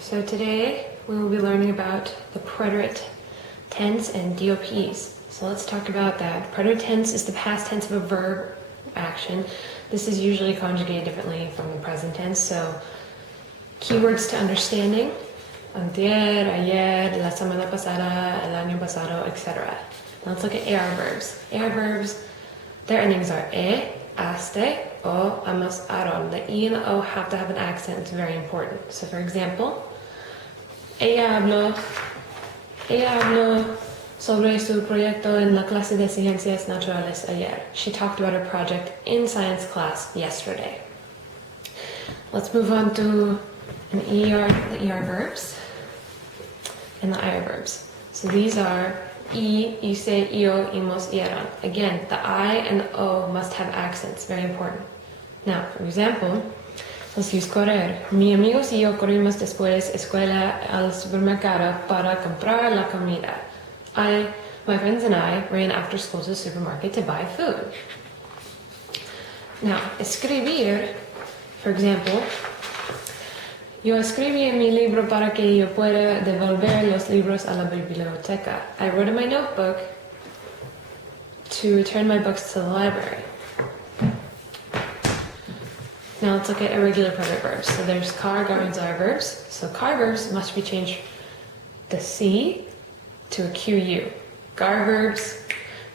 So today we will be learning about the preterite tense and DOPs. So let's talk about that. Preterite tense is the past tense of a verb action. This is usually conjugated differently from the present tense. So keywords to understanding: antier, ayer, la semana pasada, el año pasado, etc. Now let's look at AR verbs. AR verbs, their endings are aste, o, amos, aron. The E and the O have to have an accent. It's very important. So for example, ella habló sobre su proyecto en la clase de ciencias naturales ayer. She talked about her project in science class yesterday. Let's move on to the ER verbs and the IR verbs. So these are ise, io, imos, ieron. Again, the I and the O must have accents, very important. Now, for example, let's use correr. Mi amigos y yo corrimos después escuela al supermercado para comprar la comida. My friends and I ran after school to the supermarket to buy food. Now, escribir, for example, yo escribí en mi libro para que yo pueda devolver los libros a la biblioteca. I wrote in my notebook to return my books to the library. Now let's look at irregular preterite verbs. So there's car, gar, and zar verbs. So car verbs must be changed the C to a QU. Gar verbs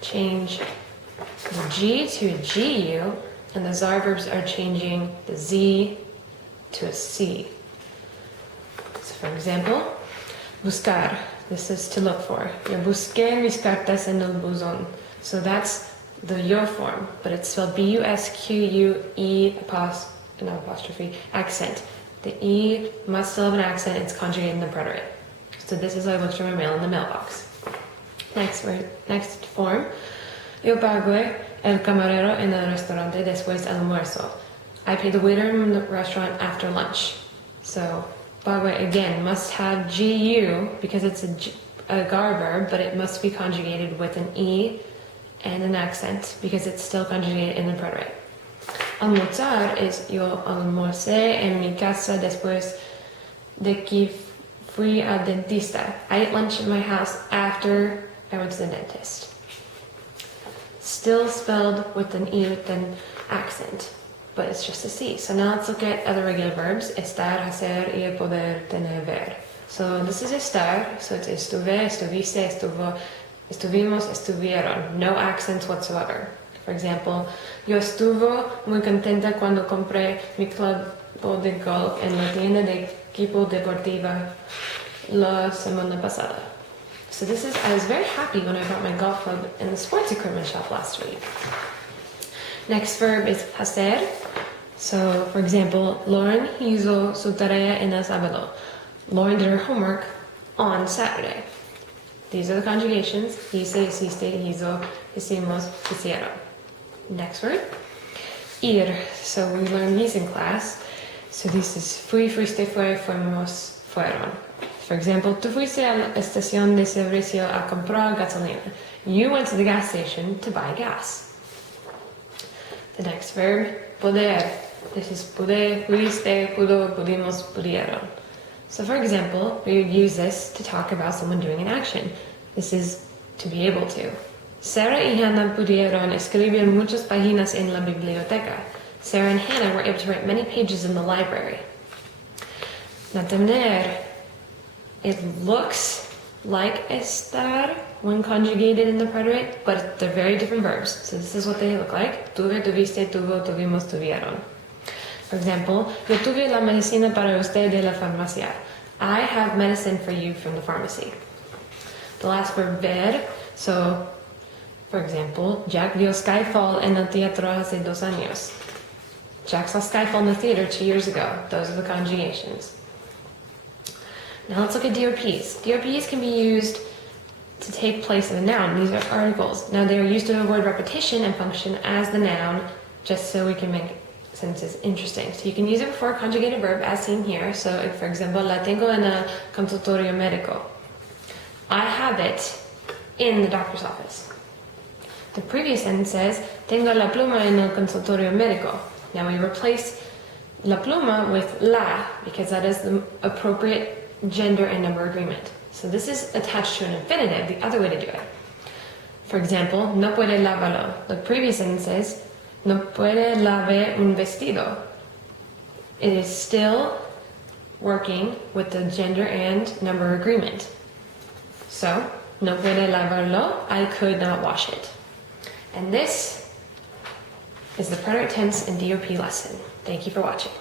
change the G to a GU, and the zar verbs are changing the Z to a C. So for example, buscar. This is to look for. Yo busqué mis cartas en el buzón. So that's the yo form, but it's spelled B-U-S-Q-U-E apostrophe accent. The E must still have an accent. It's conjugated in the preterite. So this is how I looked for my mail in the mailbox. Next form. Yo pagué el camarero en el restaurante después del almuerzo. I paid the waiter in the restaurant after lunch. So pagué again must have GU because it's a gar verb, but it must be conjugated with an E and an accent because it's still conjugated in the preterite. Almorzar is yo almorcé en mi casa después de que fui al dentista. I ate lunch in my house after I went to the dentist. Still spelled with an E with an accent, but it's just a C. So now let's look at other regular verbs: estar, hacer, y poder, tener, ver. So this is estar, so it's estuve, estuviste, estuvo, estuvimos, estuvieron. No accents whatsoever. For example, yo estuve muy contenta cuando compré mi club de golf en la tienda de equipo deportiva la semana pasada. So I was very happy when I bought my golf club in the sports equipment shop last week. Next verb is hacer. So, for example, Lauren hizo su tarea en el sábado. Lauren did her homework on Saturday. These are the conjugations: hice, hiciste, hizo, hicimos, hicieron. Next word, ir. So we learned these in class. So this is fui, fuiste, fue, fuimos, fueron. For example, tú fuiste a la estación de servicio a comprar gasolina. You went to the gas station to buy gas. The next verb, poder. This is pude, pudiste, pudo, pudimos, pudieron. So for example, we would use this to talk about someone doing an action. This is to be able to. Sarah y Hannah pudieron escribir muchas páginas en la biblioteca. Sarah and Hannah were able to write many pages in the library. Now, tener, it looks like estar when conjugated in the preterite, but they're very different verbs. So this is what they look like: tuve, tuviste, tuvo, tuvimos, tuvieron. For example, yo tuve la medicina para usted de la farmacia. I have medicine for you from the pharmacy. The last verb, ver. So, for example, Jack vio Skyfall en el teatro hace 2 años. Jack saw Skyfall in the theater 2 years ago. Those are the conjugations. Now let's look at DOPs. DOPs can be used to take place of a noun. These are articles. Now they are used to avoid repetition and function as the noun, just so we can make sentences interesting. So you can use it before a conjugated verb, as seen here. So, for example, la tengo en el consultorio médico. I have it in the doctor's office. The previous sentence says, tengo la pluma en el consultorio médico. Now we replace la pluma with la, because that is the appropriate gender and number agreement. So this is attached to an infinitive, the other way to do it. For example, no puede lavarlo. The previous sentence says, no puede lavar un vestido. It is still working with the gender and number agreement. So, no puede lavarlo, I could not wash it. And this is the preterite tense and DOP lesson. Thank you for watching.